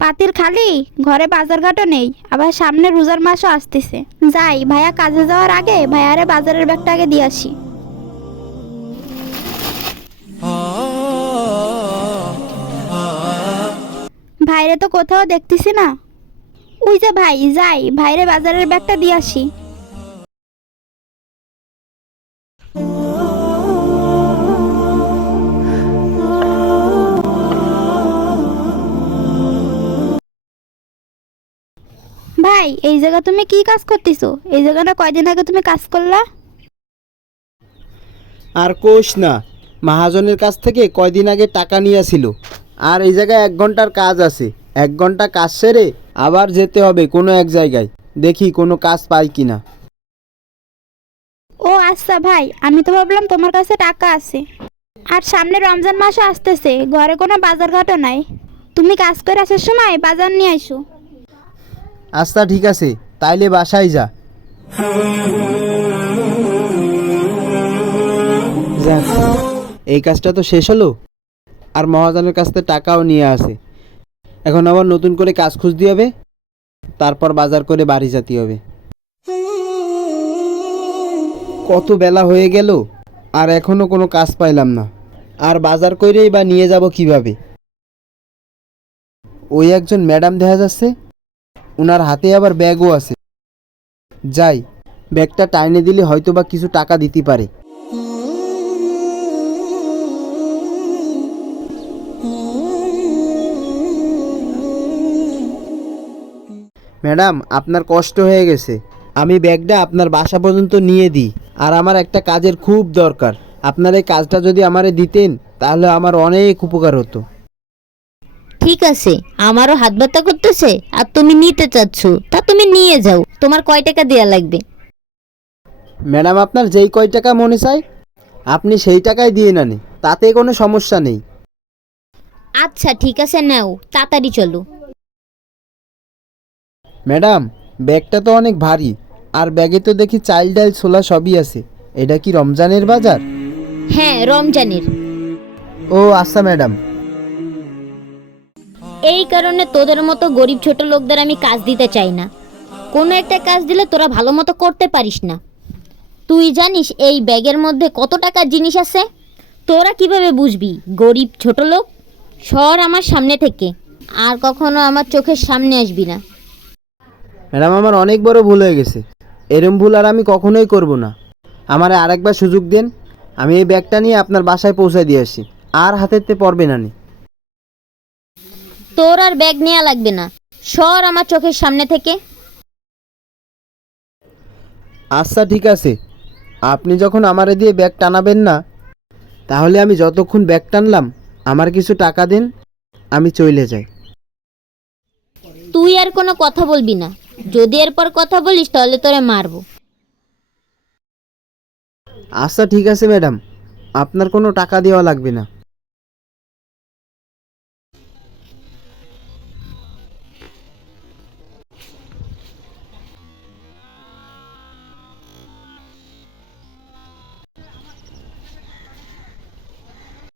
পাতির খালি, ঘরে বাজারঘাটও নেই, আবার সামনে রোজার মাসও আসতেছে। যাই, ভাইয়া কাজে যাওয়ার আগে ভাইয়ারে বাজারের ব্যাগটা আগে দিয়ে আসি। ভাইরে তো কোথাও দেখতেছি না। ওই যে ভাই, যাই ভাইরে বাজারের ব্যাগটা দিয়ে আসি। ভাই, এই জায়গা তুমি কি কাজ করতেছো? এই জায়গাটা কয়দিন আগে তুমি কাজ করলা? আর কোষ না, মহাজনের কাছ থেকে কয়দিন আগে টাকা নিয়েছিল। আর এই জায়গায় 1 ঘন্টার কাজ আছে। 1 ঘন্টা কাজ সেরে আবার যেতে হবে কোনো এক জায়গায়, দেখি কোনো কাজ পাই কিনা। ও আচ্ছা ভাই, আমি তো ভাবলাম তোমার কাছে টাকা আছে। আর সামনে রমজান মাসও আসতেছে, ঘরে কোনো বাজারঘাটও নাই। তুমি কাজ করে আসার সময় বাজার নিয়ে আইসো। আচ্ছা ঠিক আছে, তাইলে বাসায় যা। যাক, এই কাজটা তো শেষ হলো। আর মহাজনের কাছ থেকে টাকাও নিয়ে আসে। এখন আবার নতুন করে কাজ খুঁজতে হবে, তারপর বাজার করে বাড়ি যেতে হবে। কত বেলা হয়ে গেল, আর এখনো কোনো কাজ পাইলাম না। আর বাজার করেই বা নিয়ে যাব কিভাবে? ওই একজন ম্যাডাম দেখা যাচ্ছে, ওনার হাতে আবার ব্যাগও আছে। যাই, ব্যাগটা টাইনে দিলে হয়তো বা কিছু টাকা দিতে পারে। ম্যাডাম, আপনার কষ্ট হয়ে গেছে, আমি ব্যাগটা আপনার বাসা পর্যন্ত নিয়ে দিই। আর আমার একটা কাজের খুব দরকার। আপনার এই কাজটা যদি আমারে দিতেন তাহলে আমার অনেক উপকার হতো। ঠিক আছে, আমারও হাত ব্যথা করতেছে আর তুমি নিতে চাচ্ছ, তা তুমি নিয়ে যাও। তোমার কয় টাকা দেয়া লাগবে? ম্যাডাম, আপনার যেই কয় টাকা মনে চায় আপনি সেই টাকাই দিয়ে নেন, তাতে কোনো সমস্যা নেই। আচ্ছা ঠিক আছে, নাও, তাড়াতাড়ি চলো। ম্যাডাম, ব্যাগটা তো অনেক ভারী, আর ব্যাগে তো দেখি চাল ডাল ছোলা সবই আছে। এটা কি রমজানের বাজার? হ্যাঁ, রমজানের। ও আচ্ছা ম্যাডাম। এই কারণে তোদের মতো গরিব ছোট লোকদের আমি কাজ দিতে চাই না। কোনো একটা কাজ দিলে তোরা ভালো মতো করতে পারিস না। তুই জানিস এই ব্যাগের মধ্যে কত টাকার জিনিস আছে? তোরা কিভাবে বুঝবি গরিব ছোট লোক? সর আমার সামনে থেকে, আর কখনো আমার চোখের সামনে আসবি না। ম্যাডাম, আমার অনেক বড় ভুল হয়ে গেছে। এরম ভুল আর আমি কখনোই করব না। আমারে আরেকবার সুযোগ দেন, আমি এই ব্যাগটা নিয়ে আপনার বাসায় পৌঁছে দিয়ে আসি। আর হাতেতে পড়বে না নি। তোর আর ব্যাগ নেওয়া লাগবে না, সর আমার চোখের সামনে থেকে। আচ্ছা ঠিক আছে, আপনি যখন আমারে দিয়ে ব্যাগ টানাবেন না, তাহলে আমি যতক্ষণ ব্যাগ টানলাম আমার কিছু টাকা দেন, আমি চলে যাই। তুই আর কোনো কথা বলবি না। যদি এরপর কথা বলিস তাহলে তোরে মারবো। আচ্ছা ঠিক আছে ম্যাডাম, আপনার কোনো টাকা দেওয়া লাগবে না।